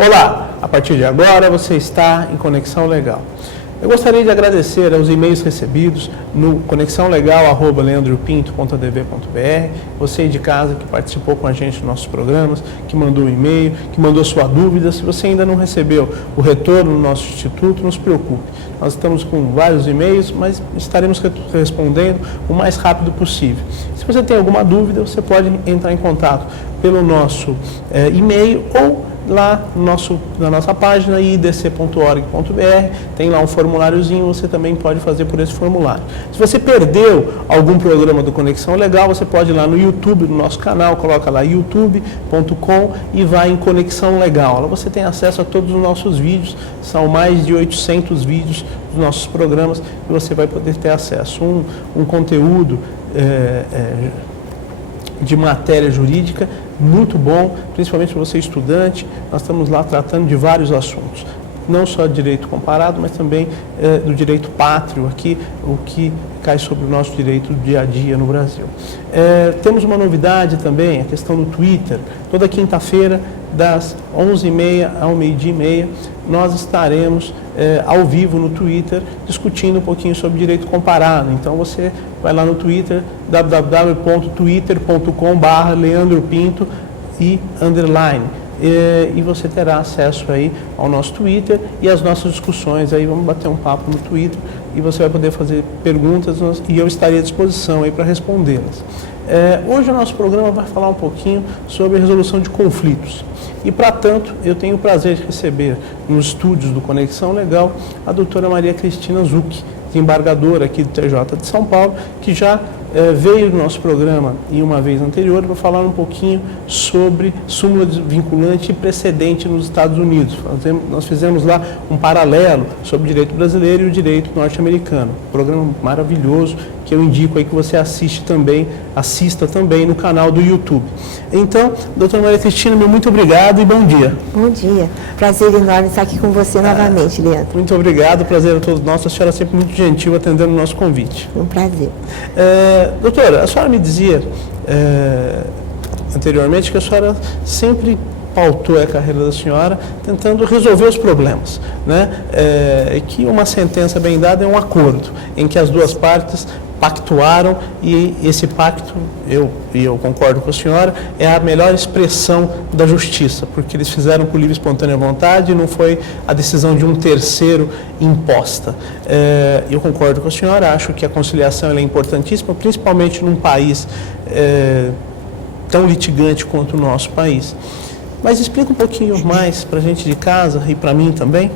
Olá, a partir de agora você está em Conexão Legal. Eu gostaria de agradecer aos e-mails recebidos no conexãolegal@leandropinto.adv.br, você de casa que participou com a gente dos nossos programas, que mandou um e-mail, que mandou sua dúvida. Se você ainda não recebeu o retorno no nosso instituto, não se preocupe. Nós estamos com vários e-mails, mas estaremos respondendo o mais rápido possível. Se você tem alguma dúvida, você pode entrar em contato pelo nosso e-mail ou lá na nossa página idc.org.br, tem lá um formuláriozinho, você também pode fazer por esse formulário. Se você perdeu algum programa do Conexão Legal, você pode ir lá no YouTube, no nosso canal, coloca lá youtube.com e vai em Conexão Legal. Lá você tem acesso a todos os nossos vídeos, são mais de 800 vídeos dos nossos programas e você vai poder ter acesso. Um conteúdo de matéria jurídica muito bom, principalmente para você estudante. Nós estamos lá tratando de vários assuntos, não só de direito comparado, mas também do direito pátrio aqui, o que cai sobre o nosso direito do dia a dia no Brasil. Temos uma novidade também, a questão do Twitter. Toda quinta-feira, das 11h30 ao meio-dia e meia, nós estaremos ao vivo no Twitter discutindo um pouquinho sobre direito comparado. Então você vai lá no Twitter, www.twitter.com/leandropinto e você terá acesso aí ao nosso Twitter e às nossas discussões. Aí vamos bater um papo no Twitter e você vai poder fazer perguntas e eu estarei à disposição aí para respondê-las. Hoje o nosso programa vai falar um pouquinho sobre a resolução de conflitos. E, para tanto, eu tenho o prazer de receber nos estúdios do Conexão Legal a doutora Maria Cristina Zucchi, desembargadora aqui do TJ de São Paulo, que já veio no nosso programa em uma vez anterior para falar um pouquinho sobre súmula vinculante e precedente nos Estados Unidos. Nós fizemos lá um paralelo sobre o direito brasileiro e o direito norte-americano. Um programa maravilhoso que eu indico aí que você assista também no canal do YouTube. Então, doutora Maria Cristina, muito obrigado e bom dia. Bom dia. Prazer enorme estar aqui com você novamente, Leandro. Muito obrigado, prazer a todos nós. A senhora é sempre muito gentil atendendo o nosso convite. Um prazer. Doutora, a senhora me dizia anteriormente que a senhora sempre pautou a carreira da senhora tentando resolver os problemas, né? Que uma sentença bem dada é um acordo em que as duas partes pactuaram e esse pacto, eu concordo com a senhora, é a melhor expressão da justiça, porque eles fizeram por livre e espontânea vontade e não foi a decisão de um terceiro imposta. Eu concordo com a senhora, acho que a conciliação é importantíssima, principalmente num país tão litigante quanto o nosso país. Mas explica um pouquinho mais para a gente de casa e para mim também,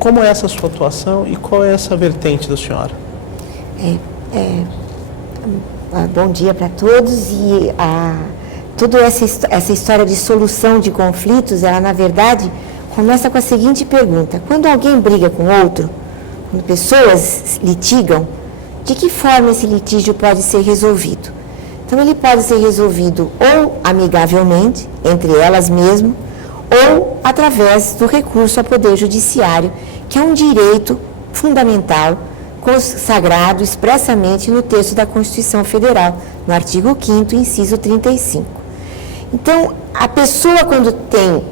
como é essa sua atuação e qual é essa vertente da senhora. Bom dia para todos. E toda essa história de solução de conflitos, ela na verdade começa com a seguinte pergunta: quando alguém briga com outro, quando pessoas litigam, de que forma esse litígio pode ser resolvido? Então ele pode ser resolvido ou amigavelmente, entre elas mesmo, ou através do recurso ao Poder Judiciário, que é um direito fundamental consagrado expressamente no texto da Constituição Federal, no artigo 5º, inciso 35. Então, a pessoa, quando tem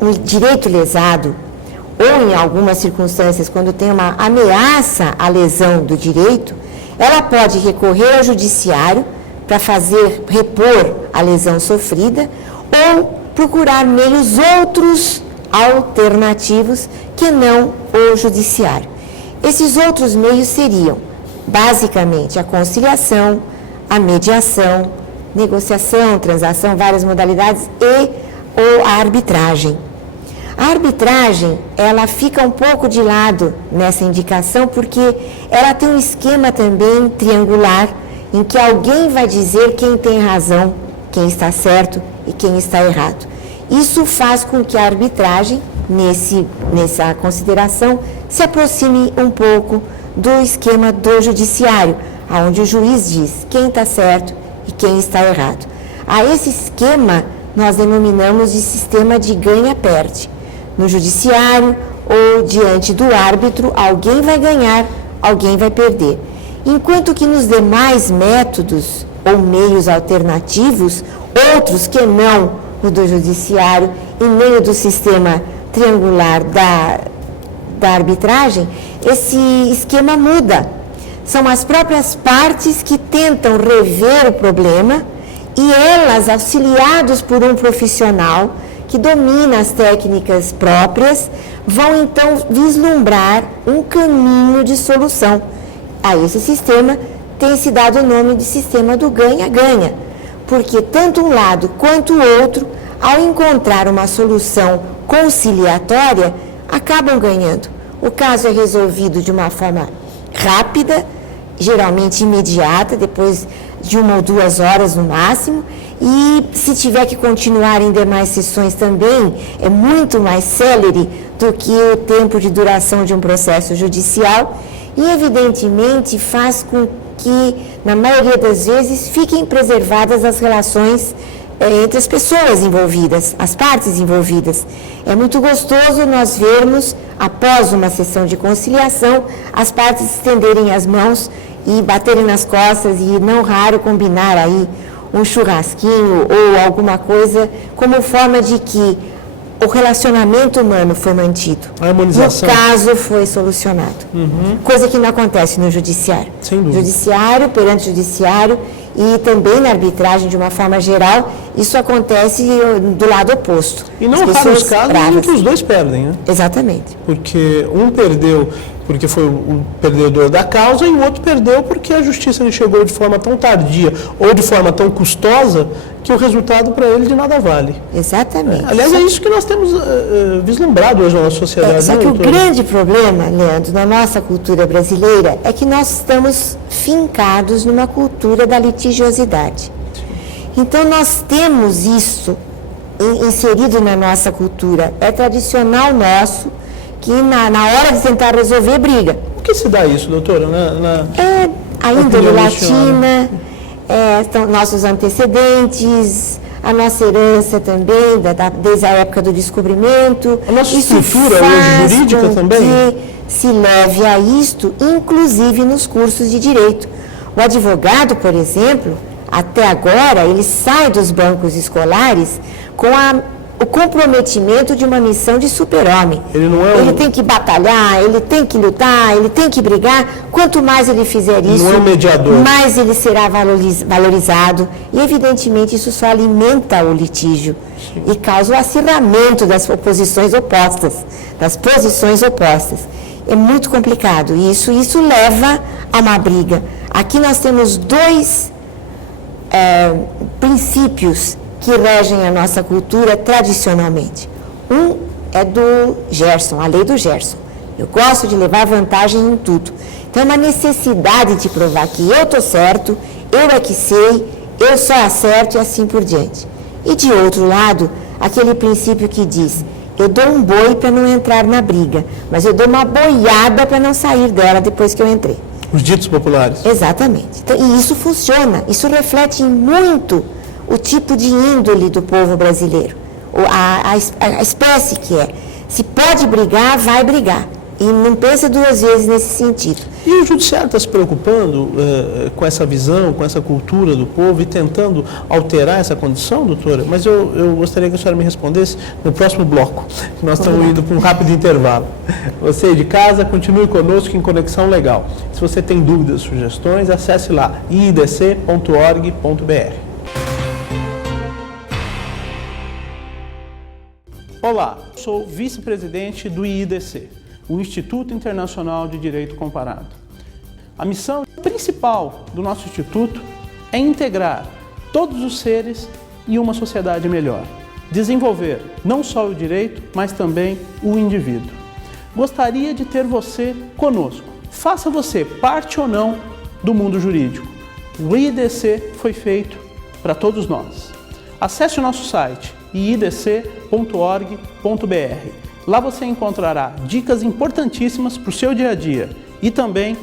um direito lesado, ou em algumas circunstâncias, quando tem uma ameaça à lesão do direito, ela pode recorrer ao judiciário para repor a lesão sofrida, ou procurar meios outros alternativos que não o judiciário. Esses outros meios seriam, basicamente, a conciliação, a mediação, negociação, transação, várias modalidades ou a arbitragem. A arbitragem, ela fica um pouco de lado nessa indicação porque ela tem um esquema também triangular em que alguém vai dizer quem tem razão, quem está certo e quem está errado. Isso faz com que a arbitragem, nessa consideração, se aproxime um pouco do esquema do judiciário, onde o juiz diz quem está certo e quem está errado. A esse esquema nós denominamos de sistema de ganha-perde. No judiciário ou diante do árbitro, alguém vai ganhar, alguém vai perder. Enquanto que nos demais métodos ou meios alternativos, outros que não o do judiciário, em meio do sistema triangular da arbitragem, esse esquema muda. São as próprias partes que tentam rever o problema e elas, auxiliados por um profissional que domina as técnicas próprias, vão então vislumbrar um caminho de solução. A esse sistema tem se dado o nome de sistema do ganha-ganha, porque tanto um lado quanto o outro, ao encontrar uma solução conciliatória, acabam ganhando. O caso é resolvido de uma forma rápida, geralmente imediata, depois de 1 ou 2 horas no máximo, e se tiver que continuar em demais sessões também, é muito mais célere do que o tempo de duração de um processo judicial e, evidentemente, faz com que, na maioria das vezes, fiquem preservadas as relações entre as pessoas envolvidas, as partes envolvidas. É muito gostoso nós vermos, após uma sessão de conciliação, as partes estenderem as mãos e baterem nas costas e, não raro, combinar aí um churrasquinho ou alguma coisa como forma de que o relacionamento humano foi mantido. A harmonização. O caso foi solucionado. Coisa que não acontece no judiciário. Sem dúvida. Judiciário, perante judiciário e também na arbitragem de uma forma geral, isso acontece do lado oposto. E não raros casos em que os dois perdem, né? Exatamente. Porque um perdeu porque foi o perdedor da causa e o outro perdeu porque a justiça lhe chegou de forma tão tardia ou de forma tão custosa que o resultado para ele de nada vale. Exatamente. Aliás, é isso que nós temos vislumbrado hoje na nossa sociedade. Só que o grande problema, Leandro, na nossa cultura brasileira é que nós estamos fincados numa cultura da litigiosidade. Então, nós temos isso inserido na nossa cultura. É tradicional nosso que na hora de tentar resolver, briga. Por que se dá isso, doutora? A índole latina, são nossos antecedentes, a nossa herança também, desde a época do descobrimento. A nossa estrutura hoje jurídica também? Que se leve a isto, inclusive nos cursos de direito. O advogado, por exemplo, até agora, ele sai dos bancos escolares com o comprometimento de uma missão de super-homem. Ele tem que batalhar, ele tem que lutar, ele tem que brigar. Quanto mais ele fizer isso, mais ele será valorizado. E, evidentemente, isso só alimenta o litígio. Sim. E causa o acirramento das posições opostas. É muito complicado. E isso leva a uma briga. Aqui nós temos 2 princípios que regem a nossa cultura tradicionalmente. Um é do Gerson, a lei do Gerson. Eu gosto de levar vantagem em tudo. Então, é uma necessidade de provar que eu estou certo, eu é que sei, eu só acerto e assim por diante. E, de outro lado, aquele princípio que diz, eu dou um boi para não entrar na briga, mas eu dou uma boiada para não sair dela depois que eu entrei. Os ditos populares. Exatamente. Então, e isso funciona, isso reflete muito o tipo de índole do povo brasileiro, a espécie que é. Se pode brigar, vai brigar. E não pensa 2 vezes nesse sentido. E o judiciário está se preocupando com essa visão, com essa cultura do povo e tentando alterar essa condição, doutora? Mas eu gostaria que a senhora me respondesse no próximo bloco. Nós estamos indo para um rápido intervalo. Você de casa, continue conosco em Conexão Legal. Se você tem dúvidas, sugestões, acesse lá iidc.org.br. Olá, sou vice-presidente do IIDC, o Instituto Internacional de Direito Comparado. A missão principal do nosso instituto é integrar todos os seres em uma sociedade melhor, desenvolver não só o direito, mas também o indivíduo. Gostaria de ter você conosco. Faça você parte ou não do mundo jurídico. O IIDC foi feito para todos nós. Acesse o nosso site iidc.org.br. Lá você encontrará dicas importantíssimas para o seu dia a dia e também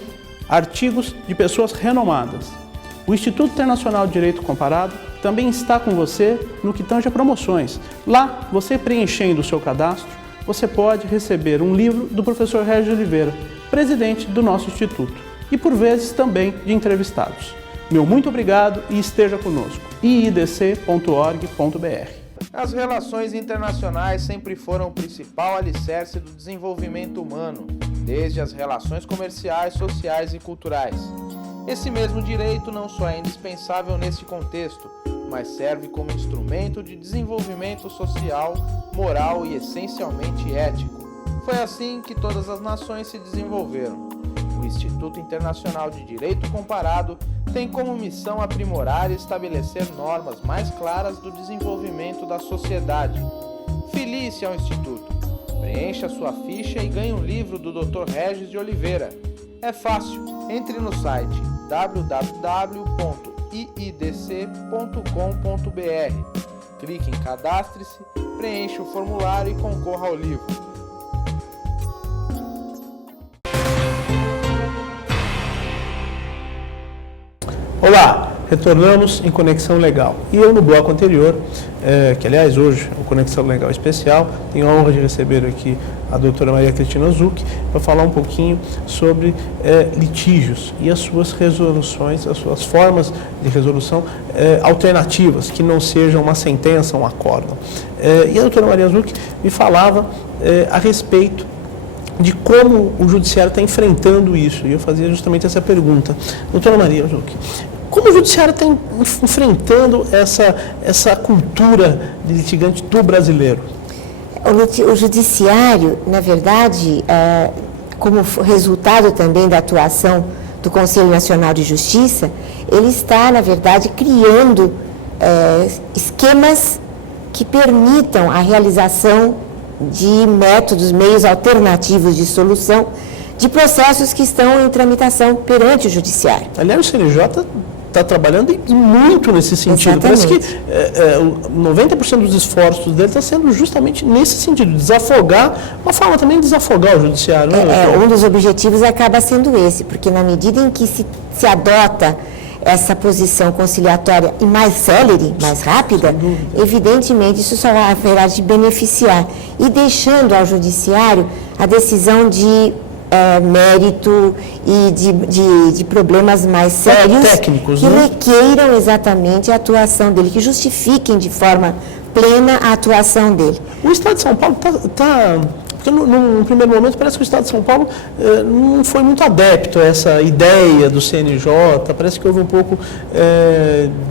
artigos de pessoas renomadas. O Instituto Internacional de Direito Comparado também está com você no que tange a promoções. Lá, você preenchendo o seu cadastro, você pode receber um livro do professor Régis Oliveira, presidente do nosso Instituto, e por vezes também de entrevistados. Meu muito obrigado e esteja conosco. iidc.org.br. As relações internacionais sempre foram o principal alicerce do desenvolvimento humano, desde as relações comerciais, sociais e culturais. Esse mesmo direito não só é indispensável nesse contexto, mas serve como instrumento de desenvolvimento social, moral e essencialmente ético. Foi assim que todas as nações se desenvolveram. O Instituto Internacional de Direito Comparado tem como missão aprimorar e estabelecer normas mais claras do desenvolvimento da sociedade. Filie-se ao Instituto, preencha sua ficha e ganhe um livro do Dr. Regis de Oliveira. É fácil, entre no site www.iidc.com.br, clique em Cadastre-se, preencha o formulário e concorra ao livro. Olá, retornamos em Conexão Legal. E eu no bloco anterior, que aliás hoje o Conexão Legal Especial, tenho a honra de receber aqui a doutora Maria Cristina Zucchi para falar um pouquinho sobre litígios e as suas resoluções, as suas formas de resolução alternativas, que não sejam uma sentença, um acórdão. E a doutora Maria Zucchi me falava a respeito de como o judiciário está enfrentando isso. E eu fazia justamente essa pergunta. Doutora Maria Zucchi, como o judiciário está enfrentando essa cultura de litigante do brasileiro? O judiciário, na verdade, como resultado também da atuação do Conselho Nacional de Justiça, ele está, na verdade, criando esquemas que permitam a realização de métodos, meios alternativos de solução de processos que estão em tramitação perante o judiciário. Aliás, o CNJ está trabalhando muito nesse sentido. Exatamente. Parece que 90% dos esforços dele está sendo justamente nesse sentido, desafogar, uma forma também de desafogar o judiciário. Um dos objetivos acaba sendo esse, porque na medida em que se adota essa posição conciliatória e mais célere, mais rápida, evidentemente isso só haverá de beneficiar e deixando ao judiciário a decisão de mérito e de problemas mais sérios técnicos, que requeiram exatamente a atuação dele, que justifiquem de forma plena a atuação dele. O Estado de São Paulo porque num primeiro momento parece que o Estado de São Paulo não foi muito adepto a essa ideia do CNJ, parece que houve um pouco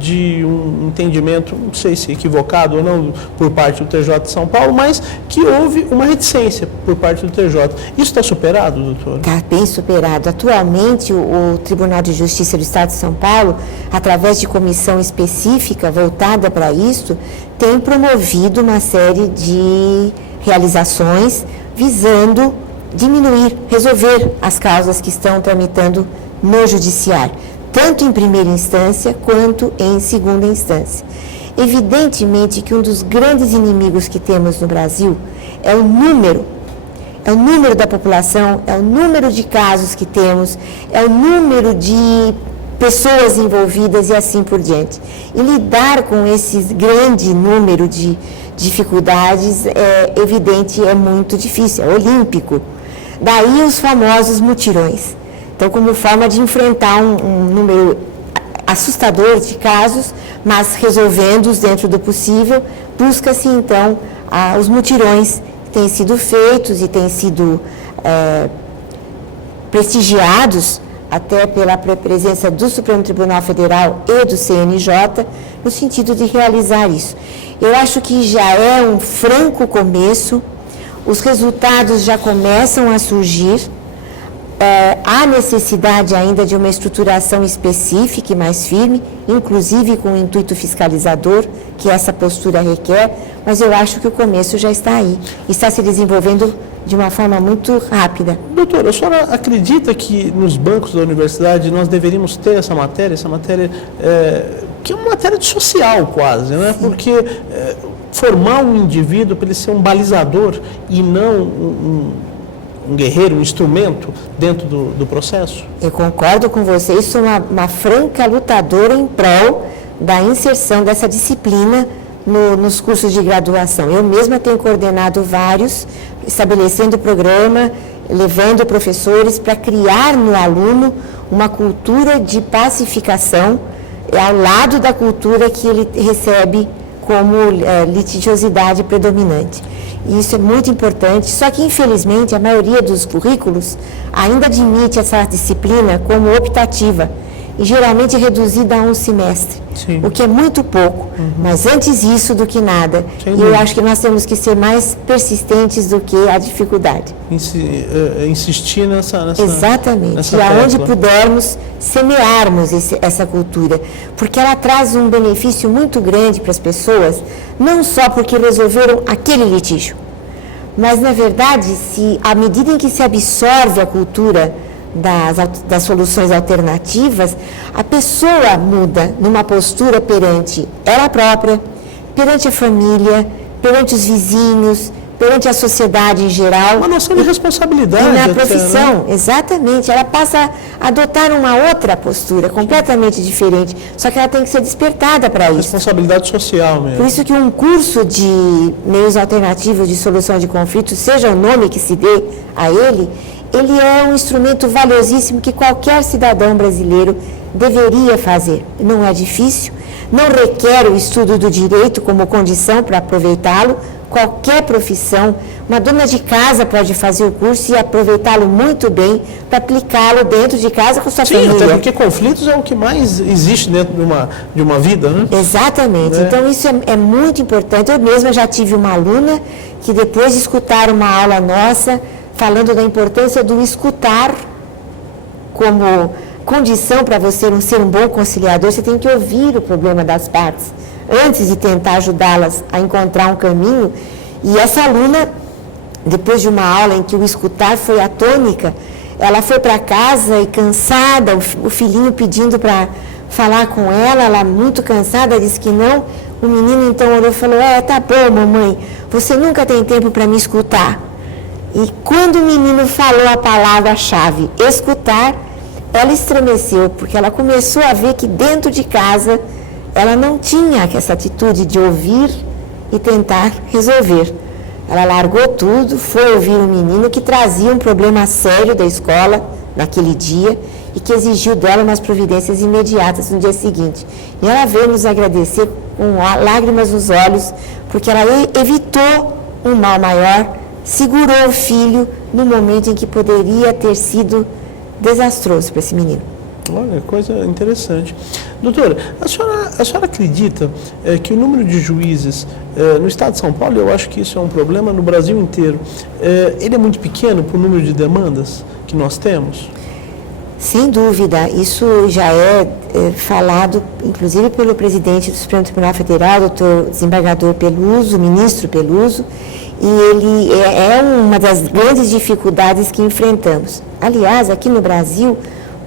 de um entendimento, não sei se equivocado ou não, por parte do TJ de São Paulo, mas que houve uma reticência por parte do TJ. Isso está superado, doutor? Está bem superado. Atualmente, o Tribunal de Justiça do Estado de São Paulo, através de comissão específica voltada para isso, tem promovido uma série de realizações visando diminuir, resolver as causas que estão tramitando no judiciário, tanto em primeira instância quanto em segunda instância. Evidentemente que um dos grandes inimigos que temos no Brasil é o número da população, é o número de casos que temos, é o número de pessoas envolvidas e assim por diante. E lidar com esse grande número de dificuldades é evidente, é muito difícil, é olímpico. Daí os famosos mutirões. Então, como forma de enfrentar um número assustador de casos, mas resolvendo-os dentro do possível, busca-se então os mutirões que têm sido feitos e têm sido prestigiados até pela presença do Supremo Tribunal Federal e do CNJ, no sentido de realizar isso. Eu acho que já é um franco começo, os resultados já começam a surgir, há necessidade ainda de uma estruturação específica e mais firme, inclusive com o intuito fiscalizador, que essa postura requer, mas eu acho que o começo já está aí, está se desenvolvendo de uma forma muito rápida. Doutora, a senhora acredita que nos bancos da universidade nós deveríamos ter essa matéria que é uma matéria de social quase, né? Sim. Porque formar um indivíduo para ele ser um balizador e não um guerreiro, um instrumento dentro do processo? Eu concordo com você, eu sou uma franca lutadora em prol da inserção dessa disciplina nos cursos de graduação. Eu mesma tenho coordenado vários, estabelecendo o programa, levando professores para criar no aluno uma cultura de pacificação ao lado da cultura que ele recebe como litigiosidade predominante. E isso é muito importante, só que infelizmente a maioria dos currículos ainda admite essa disciplina como optativa e geralmente reduzida a um semestre, Sim. o que é muito pouco, mas antes isso do que nada. Sem E dúvida. eu acho que nós temos que ser mais persistentes do que a dificuldade. Insistir nessa Exatamente, nessa e aonde tecla. pudermos semearmos essa cultura, porque ela traz um benefício muito grande para as pessoas, não só porque resolveram aquele litígio, mas na verdade, à medida em que se absorve a cultura das soluções alternativas, a pessoa muda numa postura perante ela própria, perante a família, perante os vizinhos, perante a sociedade em geral. Uma noção de responsabilidade. E na até, profissão, né? exatamente. Ela passa a adotar uma outra postura, completamente diferente. Só que ela tem que ser despertada para isso. Responsabilidade social mesmo. Por isso que um curso de meios alternativos de solução de conflitos, seja o nome que se dê a ele é um instrumento valiosíssimo que qualquer cidadão brasileiro deveria fazer. Não é difícil, não requer o estudo do direito como condição para aproveitá-lo. Qualquer profissão, uma dona de casa pode fazer o curso e aproveitá-lo muito bem para aplicá-lo dentro de casa com sua família. Sim, até porque conflitos é o que mais existe dentro de uma vida, né? Exatamente. Né? Então, isso é muito importante. Eu mesma já tive uma aluna que, depois de escutar uma aula nossa, falando da importância do escutar como condição para você ser um bom conciliador, você tem que ouvir o problema das partes antes de tentar ajudá-las a encontrar um caminho. E essa aluna, depois de uma aula em que o escutar foi a tônica, ela foi para casa e cansada, o filhinho pedindo para falar com ela muito cansada, disse que não. O menino então olhou e falou: tá bom, mamãe, você nunca tem tempo para me escutar. E quando o menino falou a palavra-chave, escutar, ela estremeceu, porque ela começou a ver que dentro de casa ela não tinha essa atitude de ouvir e tentar resolver. Ela largou tudo, foi ouvir um menino que trazia um problema sério da escola naquele dia e que exigiu dela umas providências imediatas no dia seguinte. E ela veio nos agradecer com lágrimas nos olhos, porque ela evitou um mal maior, segurou o filho no momento em que poderia ter sido desastroso para esse menino. Olha, coisa interessante. Doutora, a senhora acredita que o número de juízes no estado de São Paulo, eu acho que isso é um problema no Brasil inteiro, ele é muito pequeno para o número de demandas que nós temos? Sem dúvida, isso já é falado, inclusive pelo presidente do Supremo Tribunal Federal, doutor desembargador Peluso, ministro Peluso, e ele é uma das grandes dificuldades que enfrentamos. Aliás, aqui no Brasil,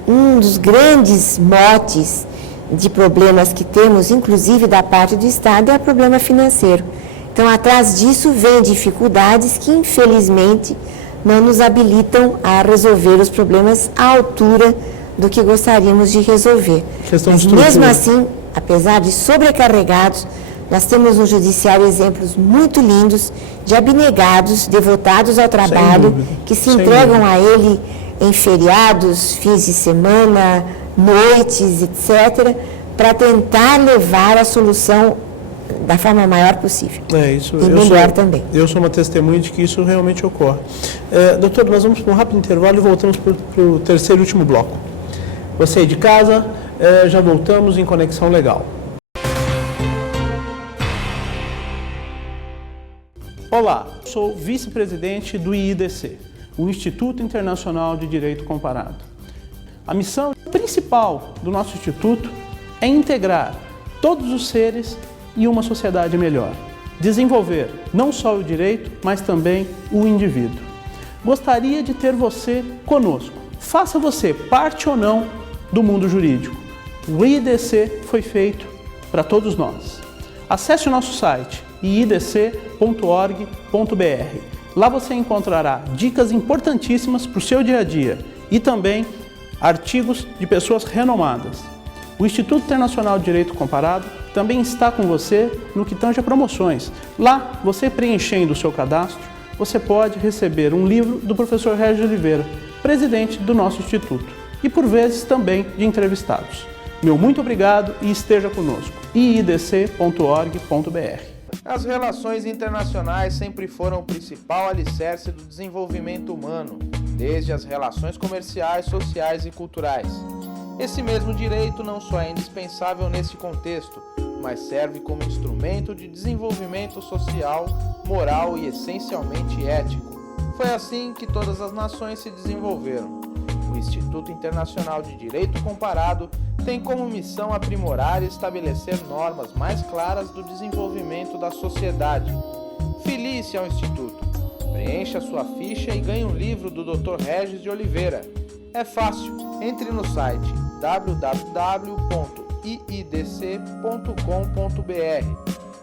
um dos grandes motes de problemas que temos, inclusive da parte do Estado, é o problema financeiro. Então, atrás disso vem dificuldades que, infelizmente, não nos habilitam a resolver os problemas à altura do que gostaríamos de resolver. Mas, mesmo assim, apesar de sobrecarregados, nós temos no Judiciário exemplos muito lindos de abnegados, devotados ao trabalho, que se entregam a ele em feriados, fins de semana, noites, etc., para tentar levar a solução da forma maior possível. Isso, e melhor também. Eu sou uma testemunha de que isso realmente ocorre. Doutor, nós vamos para um rápido intervalo e voltamos para o terceiro e último bloco. Você aí de casa, já voltamos em Conexão Legal. Olá, sou vice-presidente do IIDC, o Instituto Internacional de Direito Comparado. A missão principal do nosso instituto é integrar todos os seres em uma sociedade melhor, desenvolver não só o direito, mas também o indivíduo. Gostaria de ter você conosco. Faça você parte ou não do mundo jurídico. O IIDC foi feito para todos nós. Acesse o nosso site iidc.org.br. Lá você encontrará dicas importantíssimas para o seu dia a dia e também artigos de pessoas renomadas. O Instituto Internacional de Direito Comparado também está com você no que tange a promoções. Lá, você preenchendo o seu cadastro, você pode receber um livro do professor Régis Oliveira, presidente do nosso instituto, e por vezes também de entrevistados. Meu muito obrigado e esteja conosco. iidc.org.br. As relações internacionais sempre foram o principal alicerce do desenvolvimento humano, desde as relações comerciais, sociais e culturais. Esse mesmo direito não só é indispensável nesse contexto, mas serve como instrumento de desenvolvimento social, moral e essencialmente ético. Foi assim que todas as nações se desenvolveram. O Instituto Internacional de Direito Comparado tem como missão aprimorar e estabelecer normas mais claras do desenvolvimento da sociedade. Filie-se ao Instituto, preencha sua ficha e ganhe um livro do Dr. Regis de Oliveira. É fácil, entre no site www.iidc.com.br,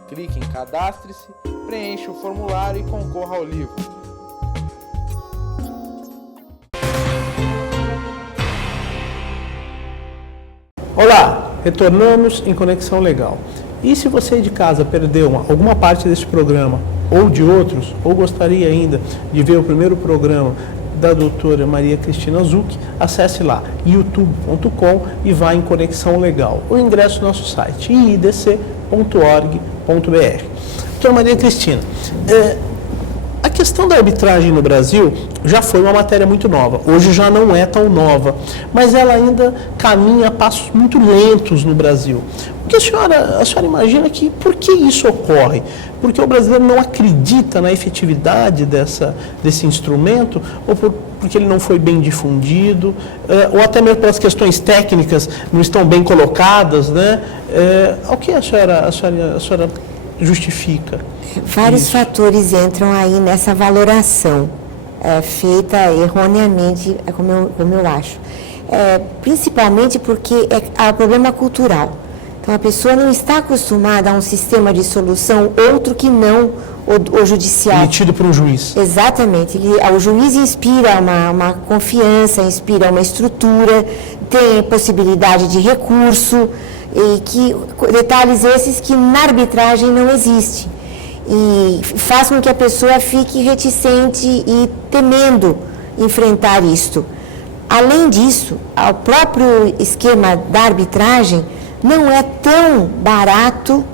clique em Cadastre-se, preencha o formulário e concorra ao livro. Olá, retornamos em Conexão Legal. E se você de casa perdeu alguma parte deste programa ou de outros, ou gostaria ainda de ver o primeiro programa da doutora Maria Cristina Zucchi, acesse lá youtube.com e vá em Conexão Legal, ou ingresse no nosso site iidc.org.br. Doutora Maria Cristina, a questão da arbitragem no Brasil já foi uma matéria muito nova, hoje já não é tão nova, mas ela ainda caminha a passos muito lentos no Brasil. O que a senhora imagina que, por que isso ocorre? Porque o brasileiro não acredita na efetividade desse instrumento, ou porque ele não foi bem difundido, ou até mesmo pelas questões técnicas não estão bem colocadas, né? O que a senhora justifica? Vários fatores entram aí nessa valoração, feita erroneamente, como eu acho. Principalmente porque há problema cultural. Então, a pessoa não está acostumada a um sistema de solução outro que não o judiciário. Emitido por um juiz. Exatamente. O juiz inspira uma confiança, inspira uma estrutura, tem possibilidade de recurso, e detalhes esses que na arbitragem não existem. E faz com que a pessoa fique reticente e temendo enfrentar isto. Além disso, o próprio esquema da arbitragem não é tão barato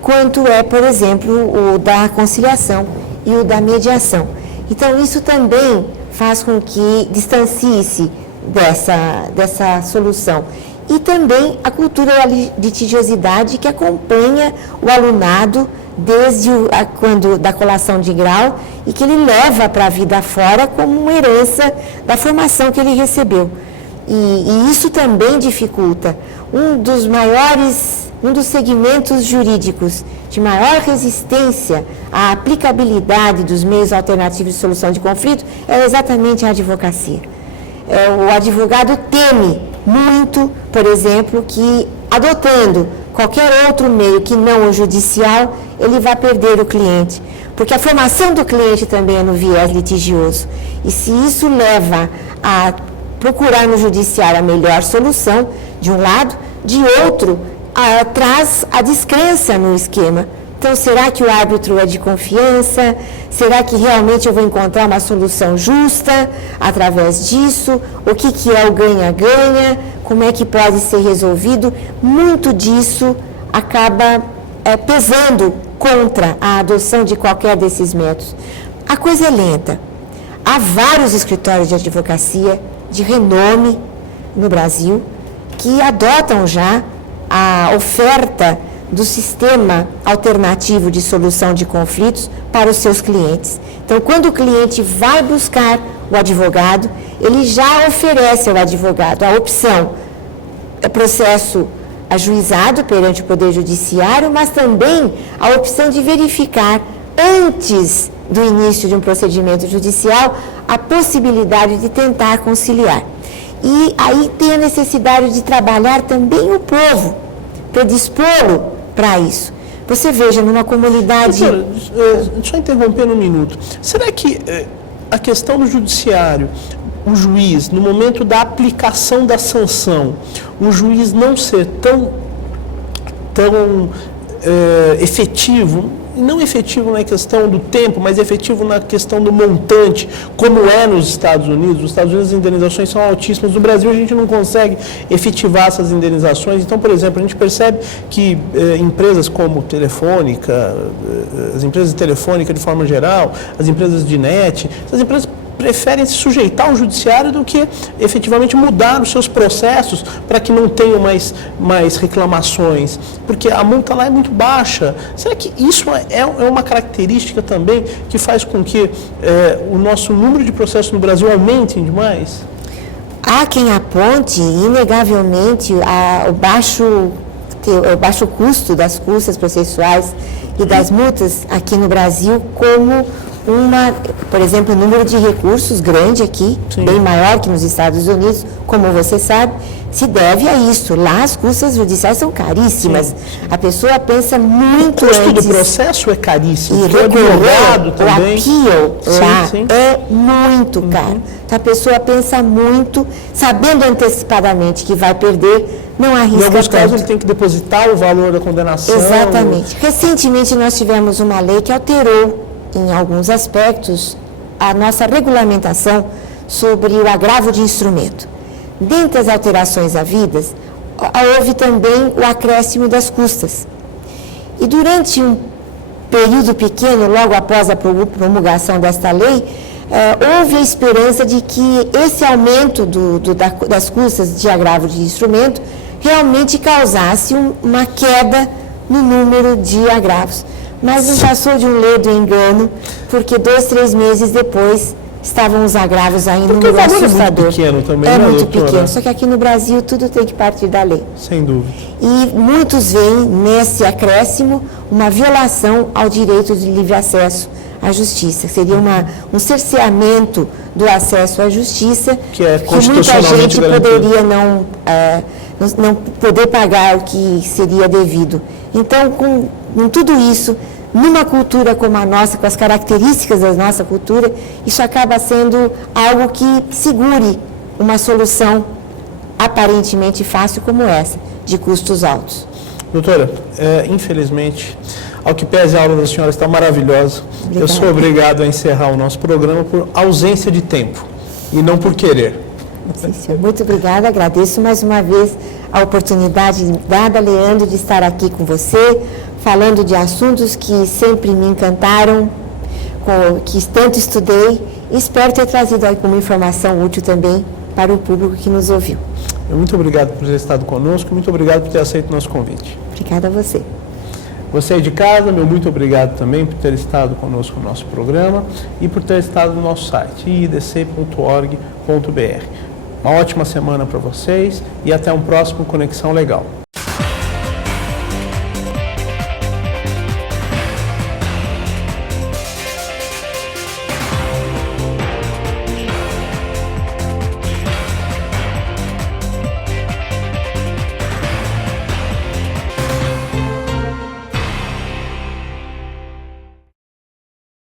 quanto é, por exemplo, o da conciliação e o da mediação. Então, isso também faz com que distancie-se dessa solução. E também a cultura da litigiosidade que acompanha o alunado desde da colação de grau e que ele leva para a vida fora como uma herança da formação que ele recebeu. E isso também dificulta. Um dos segmentos jurídicos de maior resistência à aplicabilidade dos meios alternativos de solução de conflito é exatamente a advocacia. O advogado teme muito, por exemplo, que adotando qualquer outro meio que não o judicial, ele vai perder o cliente. Porque a formação do cliente também é no viés litigioso. E se isso leva a procurar no judiciário a melhor solução, de um lado, de outro, traz a descrença no esquema. Então, será que o árbitro é de confiança? Será que realmente eu vou encontrar uma solução justa através disso? O que é o ganha-ganha? Como é que pode ser resolvido? Muito disso acaba pesando contra a adoção de qualquer desses métodos. A coisa é lenta. Há vários escritórios de advocacia de renome no Brasil que adotam já a oferta do sistema alternativo de solução de conflitos para os seus clientes. Então, quando o cliente vai buscar o advogado, ele já oferece ao advogado a opção, processo ajuizado perante o Poder Judiciário, mas também a opção de verificar, antes do início de um procedimento judicial, a possibilidade de tentar conciliar. E aí tem a necessidade de trabalhar também o povo, predispô-lo para isso. Você veja, numa comunidade... Doutora, deixa eu interromper um minuto. Será que a questão do judiciário, o juiz, no momento da aplicação da sanção, o juiz não ser tão efetivo, não efetivo na questão do tempo, mas efetivo na questão do montante, como é nos Estados Unidos. Nos Estados Unidos as indenizações são altíssimas, no Brasil a gente não consegue efetivar essas indenizações. Então, por exemplo, a gente percebe que empresas como Telefônica, as empresas de telefônica de forma geral, as empresas de net, essas empresas preferem se sujeitar ao judiciário do que efetivamente mudar os seus processos para que não tenham mais reclamações, porque a multa lá é muito baixa. Será que isso é uma característica também que faz com que o nosso número de processos no Brasil aumente demais? Há quem aponte, inegavelmente, o baixo custo das custas processuais e das multas aqui no Brasil como por exemplo, o número de recursos grande aqui, sim, bem maior que nos Estados Unidos, como você sabe, se deve a isso. Lá as custas judiciais são caríssimas. Sim. A pessoa pensa muito antes. O custo do processo é caríssimo. E recorrer, o appeal lá é muito caro. Então a pessoa pensa muito, sabendo antecipadamente que vai perder, não arrisca. Em alguns casos ele tem que depositar o valor da condenação. Exatamente. Recentemente nós tivemos uma lei que alterou em alguns aspectos, a nossa regulamentação sobre o agravo de instrumento. Dentre as alterações havidas, houve também o acréscimo das custas. E durante um período pequeno, logo após a promulgação desta lei, houve a esperança de que esse aumento das custas de agravo de instrumento realmente causasse uma queda no número de agravos. Mas não passou de um ledo engano, porque 2, 3 meses depois estavam os agravos aí no número assustador. É muito pequeno também, é muito pequeno, só que aqui no Brasil tudo tem que partir da lei. Sem dúvida. E muitos veem nesse acréscimo uma violação ao direito de livre acesso à justiça. Seria um cerceamento do acesso à justiça, que muita gente poderia não poder pagar o que seria devido. Então, com tudo isso, numa cultura como a nossa, com as características da nossa cultura, isso acaba sendo algo que segure uma solução aparentemente fácil como essa, de custos altos. Doutora, infelizmente, ao que pese a aula da senhora está maravilhosa. Obrigada. Eu sou obrigado a encerrar o nosso programa por ausência de tempo e não por querer. Sim, senhor. Muito obrigada, agradeço mais uma vez a oportunidade dada, Leandro, de estar aqui com você, falando de assuntos que sempre me encantaram, que tanto estudei, e espero ter trazido alguma informação útil também para o público que nos ouviu. Muito obrigado por ter estado conosco, muito obrigado por ter aceito o nosso convite. Obrigada a você. Você aí de casa, meu muito obrigado também por ter estado conosco no nosso programa e por ter estado no nosso site, idc.org.br. Uma ótima semana para vocês e até um próximo Conexão Legal.